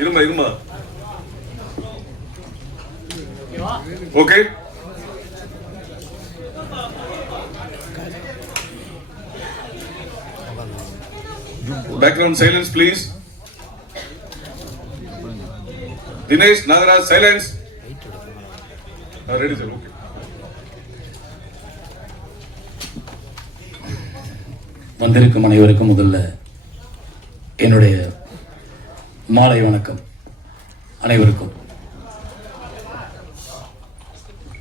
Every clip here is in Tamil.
இருமா இருமா. Okay background silence please Dinesh Nagaraj silence ready sir okay வந்திருக்கும் அனைவருக்கும் முதல்ல என்னுடைய மாலை வணக்கம் அனைவருக்கும்.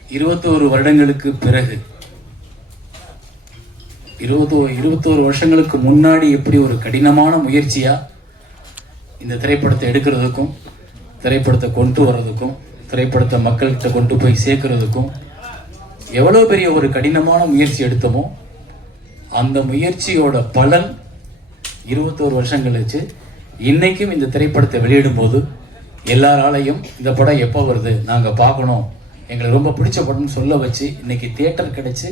இருபத்தோரு வருடங்களுக்கு பிறகு இருபத்தோ இருபத்தோரு வருஷங்களுக்கு முன்னாடி எப்படி ஒரு கடினமான முயற்சியா இந்த திரைப்படத்தை எடுக்கிறதுக்கும் திரைப்படத்தை கொண்டு வர்றதுக்கும் திரைப்படத்தை மக்கள்கிட்ட கொண்டு போய் சேர்க்கறதுக்கும் எவ்வளோ பெரிய ஒரு கடினமான முயற்சி எடுத்தோமோ அந்த முயற்சியோட பலன் இருபத்தோரு வருஷம் கழிச்சு இன்னைக்கும் இந்த திரைப்படத்தை வெளியிடும்போது எல்லாராலையும் இந்த படம் எப்போ வருது நாங்கள் பார்க்கணும். எங்களுக்கு ரொம்ப பிடிச்ச படம்னு சொல்ல வச்சு இன்னைக்கு தியேட்டர் கிடைச்சு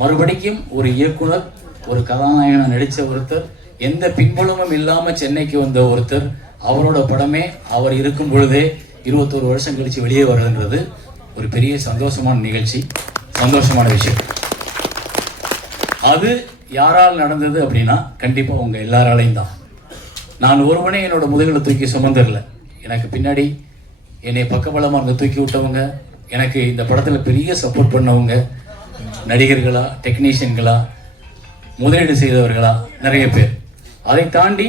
மறுபடிக்கும் ஒரு இயக்குனர் ஒரு கதாநாயகனை நடித்த ஒருத்தர் எந்த பின்புலமும் இல்லாமல் சென்னைக்கு வந்த ஒருத்தர் அவரோட படமே அவர் இருக்கும் பொழுதே இருபத்தோரு வருஷம் கழிச்சு வெளியே வருதுன்றது ஒரு பெரிய சந்தோஷமான நிகழ்ச்சி சந்தோஷமான விஷயம். அது யாரால் நடந்தது அப்படின்னா கண்டிப்பாக உங்கள் எல்லாராலையும் தான். நான் ஒருவனே என்னோட முதுகில் தூக்கி சுமந்துடல. எனக்கு பின்னாடி என்னை பக்கபலமாக இருந்து தூக்கி விட்டவங்க எனக்கு இந்த படத்தில் பெரிய சப்போர்ட் பண்ணவங்க நடிகர்களா டெக்னீஷியன்களா முதலீடு செய்தவர்களா நிறைய பேர். அதை தாண்டி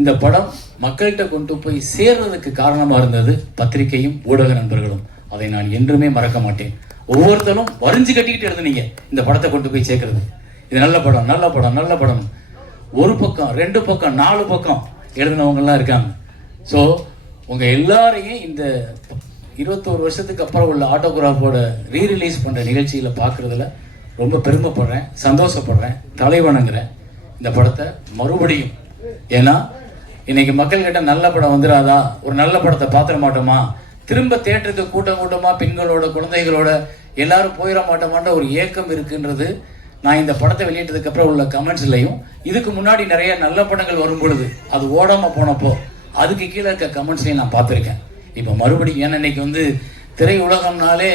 இந்த படம் மக்கள்கிட்ட கொண்டு போய் சேர்றதுக்கு காரணமாக இருந்தது பத்திரிகையும் ஊடக நண்பர்களும். அதை நான் என்றுமே மறக்க மாட்டேன். ஒவ்வொருத்தரும் வரிஞ்சு கட்டிக்கிட்டு இருந்தீங்க இந்த படத்தை கொண்டு போய் சேர்க்கறது. இது நல்ல படம் நல்ல படம் நல்ல படம். ஒரு பக்கம் ரெண்டு பக்கம் நாலு பக்கம் எழுதினவங்கலாம் இருக்காங்க. ஸோ உங்கள் எல்லாரையும் இந்த இருபத்தோரு வருஷத்துக்கு அப்புறம் உள்ள ஆட்டோகிராஃபோட ரீ ரிலீஸ் பண்ணுற நிகழ்ச்சியில் பார்க்குறதுல ரொம்ப பெருமைப்படுறேன் சந்தோஷப்படுறேன் தலைவணங்குறேன் இந்த படத்தை மறுபடியும். ஏன்னா இன்னைக்கு மக்கள்கிட்ட நல்ல படம் வந்துடாதா ஒரு நல்ல படத்தை பார்த்துட மாட்டோமா? திரும்ப தேட்டருக்கு கூட்டம் கூட்டமாக பெண்களோட குழந்தைகளோட எல்லாரும் போயிட மாட்டோமான்ற ஒரு ஏக்கம் இருக்குன்றது நான் இந்த படத்தை வெளியிட்டதுக்கு அப்புறம் உள்ள கமெண்ட்ஸ்லையும் இதுக்கு முன்னாடி நிறைய நல்ல படங்கள் வரும் பொழுது அது ஓடாம போனப்போ அதுக்கு கீழே இருக்க கமெண்ட்ஸ்லையும் நான் பார்த்துருக்கேன். இப்போ மறுபடியும் ஏன்னா இன்னைக்கு வந்து திரை உலகம்னாலே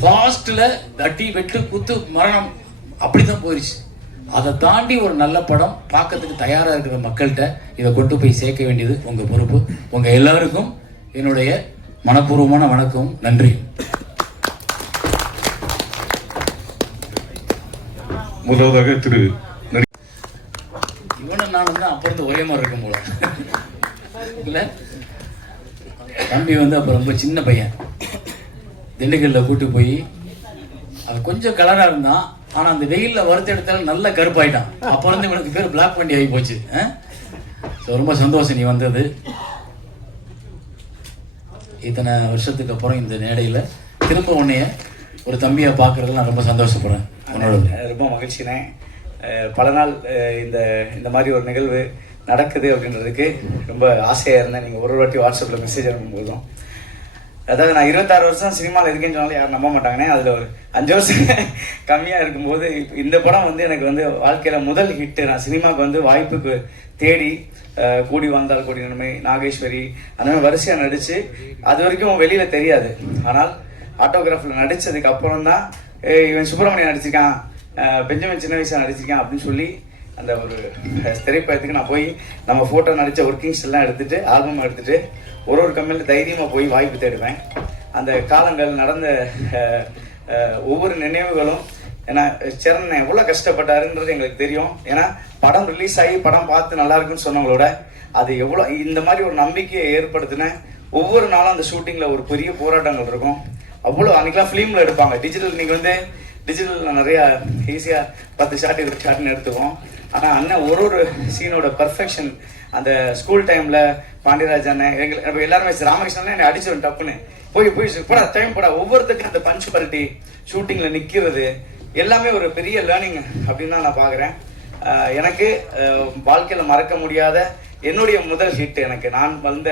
ஃபாஸ்ட்ல தட்டி வெட்டு குத்து மரணம் அப்படிதான் போயிடுச்சு அதை தாண்டி ஒரு நல்ல படம் பார்க்கறதுக்கு தயாராக இருக்கிற மக்கள்கிட்ட இதை கொண்டு போய் சேர்க்க வேண்டியது உங்கள் பொறுப்பு. உங்கள் எல்லாருக்கும் என்னுடைய மனப்பூர்வமான வணக்கம். நன்றி. முதலாவதாக திரு இவனும் நான் தான் இருந்து ஒரே மாதிரி இருக்கும் போல. இல்ல? தம்பி வந்து அப்போ ரொம்ப சின்ன பையன். திண்டுக்கல்ல கூட்டு போய் அது கொஞ்சம் கலராக இருந்தான். ஆனா அந்த வெயிலில் வறுத்து எடுத்தாலும் நல்ல கருப்பாயிட்டான். அப்போ வந்து இவனுக்கு பேர் பிளாக் வண்டி ஆகி போச்சு. ஸோ ரொம்ப சந்தோஷம் நீ வந்தது. இத்தனை வருஷத்துக்கு அப்புறம் இந்த மேடையில் திரும்ப உன்னைய ஒரு தம்பியை பார்க்கறதுல நான் ரொம்ப சந்தோஷப்படுறேன். ரொம்ப மகிழ்ச்சினே. அஹ் பல நாள் இந்த இந்த மாதிரி ஒரு நிகழ்வு நடக்குது அப்படின்றதுக்கு ரொம்ப ஆசையாக இருந்தேன். நீங்கள் ஒரு ஒரு வாட்டி வாட்ஸ்அப்பில் மெசேஜ் அனுப்பும்போதும். அதாவது நான் இருபத்தாறு வருஷம் சினிமாவில் இருக்கேன்னு சொன்னாலும் யாரும் நம்ப மாட்டாங்கன்னே அதில் ஒரு அஞ்சு வருஷம் கம்மியாக இருக்கும்போது இந்த படம் வந்து எனக்கு வந்து வாழ்க்கையில் முதல் ஹிட்டு நான் சினிமாவுக்கு வந்து வாய்ப்புக்கு தேடி கூடி வாழ்ந்தால் கூடி நன்மை. நாகேஸ்வரி அந்த மாதிரி வரிசையாக நடித்து அது வரைக்கும் வெளியில் தெரியாது. ஆனால் ஆட்டோகிராஃபில் நடித்ததுக்கு அப்புறம் தான் இவன் சுப்பிரமணியன் நடிச்சிருக்கான். பெஞ்சமின் சின்ன வயசாக நடிச்சிருக்கான் அப்படின்னு சொல்லி அந்த ஒரு திரைப்படத்துக்கு நான் போய் நம்ம ஃபோட்டோ நடித்த ஒர்க்கிங்ஸ் எல்லாம் எடுத்துட்டு ஆல்பம் எடுத்துட்டு ஒரு ஒரு கம்பெனியில் தைரியமாக போய் வாய்ப்பு தேடுவேன். அந்த காலங்கள் நடந்த ஒவ்வொரு நினைவுகளும் ஏன்னா சரண் எவ்வளோ கஷ்டப்பட்டாருன்றது எங்களுக்கு தெரியும். ஏன்னா படம் ரிலீஸ் ஆகி படம் பார்த்து நல்லா இருக்குன்னு சொன்னவங்களோட அது எவ்வளோ இந்த மாதிரி ஒரு நம்பிக்கையை ஏற்படுத்தின ஒவ்வொரு நாளும் அந்த ஷூட்டிங்கில் ஒரு பெரிய போராட்டங்கள் இருக்கும். அவ்வளோ அன்றைக்கெலாம் ஃபிலிமில் எடுப்பாங்க. டிஜிட்டல் நீங்கள் வந்து டிஜிட்டலில் நிறையா ஈஸியாக பத்து ஷாட் இருபது ஷாட்னு எடுத்துவோம் ஆனால் அண்ணன் ஒரு ஒரு சீனோட பர்ஃபெக்ஷன் அந்த ஸ்கூல் டைமில் பாண்டியராஜ் அண்ணன் எங்களுக்கு நம்ம எல்லாருமே ராமகிருஷ்ணன் என்னை அடிச்சிடும் டப்புன்னு. போய் போய் போடா டைம் போடா. ஒவ்வொருத்துக்கும் அந்த பஞ்சுவாலிட்டி ஷூட்டிங்கில் நிற்கிறது எல்லாமே ஒரு பெரிய லேர்னிங் அப்படின்னு தான் நான் பார்க்குறேன் எனக்கு வாழ்க்கையில் மறக்க முடியாத என்னுடைய முதல் ஹிட் எனக்கு. நான் வந்த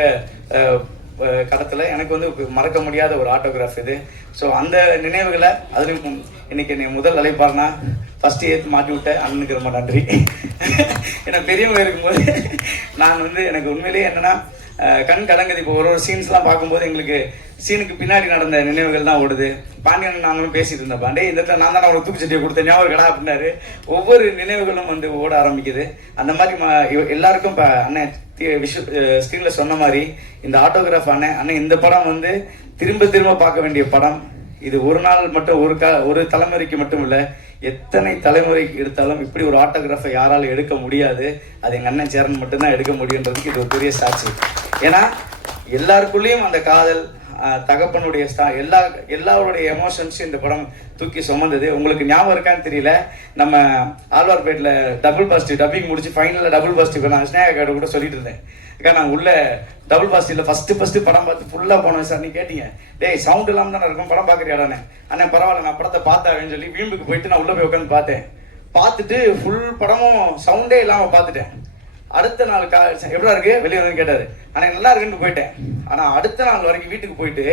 கடத்தில் எனக்கு வந்து மறக்க முடியாத ஒரு ஆட்டோகிராஃப் இது. ஸோ அந்த நினைவுகளை அதுலேயும் இன்னைக்கு என்னை முதல் அழைப்பார்னா ஃபஸ்ட்டு ஏற்று மாட்டி விட்ட அண்ணனுக்கு ரொம்ப நன்றி. ஏன்னா பெரியவங்க இருக்கும்போது நான் வந்து எனக்கு உண்மையிலேயே என்னென்னா கண் கலங்குது. இப்போ ஒரு ஒரு சீன்ஸ்லாம் பார்க்கும்போது எங்களுக்கு சீனுக்கு பின்னாடி நடந்த நினைவுகள் தான் ஓடுது. பாண்டியன் நாங்களும் பேசிட்டு இருந்தப்ப டேய் இந்த இடத்துல நான் தான் அவனுக்கு தூக்கு சட்டியை கொடுத்த ஞாபகம் கடா அப்படின்னாரு. ஒவ்வொரு நினைவுகளும் வந்து ஓட ஆரம்பிக்குது. அந்த மாதிரி எல்லாருக்கும் இப்போ அண்ணன் விஷு ஸ்க்ரீனில் சொன்ன மாதிரி இந்த ஆட்டோகிராஃப் அண்ணன் அண்ணன் இந்த படம் வந்து திரும்ப திரும்ப பார்க்க வேண்டிய படம். இது ஒரு நாள் மட்டும் ஒரு கா ஒரு தலைமுறைக்கு மட்டும் இல்லை எத்தனை தலைமுறைக்கு எடுத்தாலும் இப்படி ஒரு ஆட்டோகிராஃபை யாராலும் எடுக்க முடியாது. அது எங்கள் அண்ணன் சேரன் மட்டும்தான் எடுக்க முடியுன்றதுக்கு இது ஒரு பெரிய சாட்சி. ஏன்னா எல்லாருக்குள்ளேயும் அந்த காதல் தகப்பனுடைய ஸ்தா எல்லா எல்லாருடைய எமோஷன்ஸும் இந்த படம் தூக்கி சுமந்தது. உங்களுக்கு ஞாபகம் இருக்கான்னு தெரியல. நம்ம ஆழ்வார்பேட்டில் டபுள் பாசிட்டிவ் டப்பிங் முடிச்சு ஃபைனலில் டபுள் பாசிட்டிவ் நான் ஸ்னேகா கிட்ட கூட சொல்லிட்டு இருந்தேன். அக்கா நான் உள்ள டபுள் பாசிட்டிவ்ல ஃபஸ்ட்டு ஃபஸ்ட்டு படம் பார்த்து ஃபுல்லாக போனேன் சார். நீ கேட்டீங்க. டேய் சவுண்ட் இல்லாமல் தானே இருக்கும். படம் பார்க்குறியாடானே அண்ணன் பரவாயில்ல நான் படத்தை பார்த்தாவேன்னு சொல்லி வீம்புக்கு போயிட்டு நான் உள்ளே போய் உட்காந்து பார்த்தேன். பார்த்துட்டு ஃபுல் படமும் சவுண்டே இல்லாமல் பார்த்துட்டேன். அடுத்த நாள் கா எப்படா இருக்கு? வெளியே வந்து கேட்டாரு. ஆனால் நல்லா இருக்குன்னு போயிட்டேன். ஆனால் அடுத்த நாள் வரைக்கும் வீட்டுக்கு போயிட்டு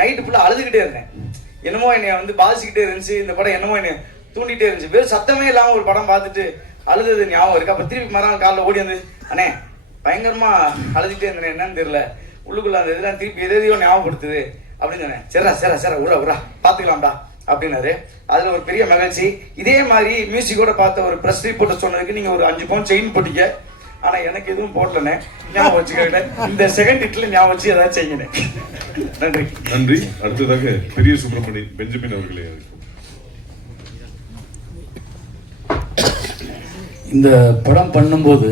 நைட்டு ஃபுல்லாக அழுதுகிட்டே இருந்தேன். என்னமோ என்னை வந்து பாதிச்சுக்கிட்டே இருந்துச்சு. இந்த படம் என்னமோ என்னை தூண்டிட்டே இருந்துச்சு. வெறும் சத்தமே இல்லாமல் ஒரு படம் பார்த்துட்டு அழுதது ஞாபகம் இருக்கு. அப்போ திருப்பி மறுநாள் காலைல ஓடி வந்து அண்ணே பயங்கரமாக அழுதுகிட்டே இருந்தேன் என்னன்னு தெரியல. உள்ளுக்குள்ள அந்த இதெல்லாம் திருப்பி எதையோ ஞாபகப்படுத்துது. அப்படின்னு சொன்னேன். சரிடா சரிடா சரிடா உரா உரா பார்த்துக்கலாம்டா. அப்படின்னாரு. அதில் ஒரு பெரிய மகிழ்ச்சி. இதே மாதிரி மியூசிக்கோட பார்த்த ஒரு ப்ரெஸ் ரிப்போர்ட்டை சொன்னதுக்கு நீங்கள் ஒரு அஞ்சு பவுன் செயின் போட்டீங்க. ஆனா எனக்கு எதுவும் போடலனே ஞாபகம் வச்சுக்கிட்ட இந்த செகண்ட் ஹிட்ல ஞாபகம் வச்சு ஏதாவது செய்யுங்க நன்றி. நன்றி. அடுத்ததாக பெரிய சுப்பிரமணி பெஞ்சமின் அவர்களே. இந்த படம் பண்ணும்போது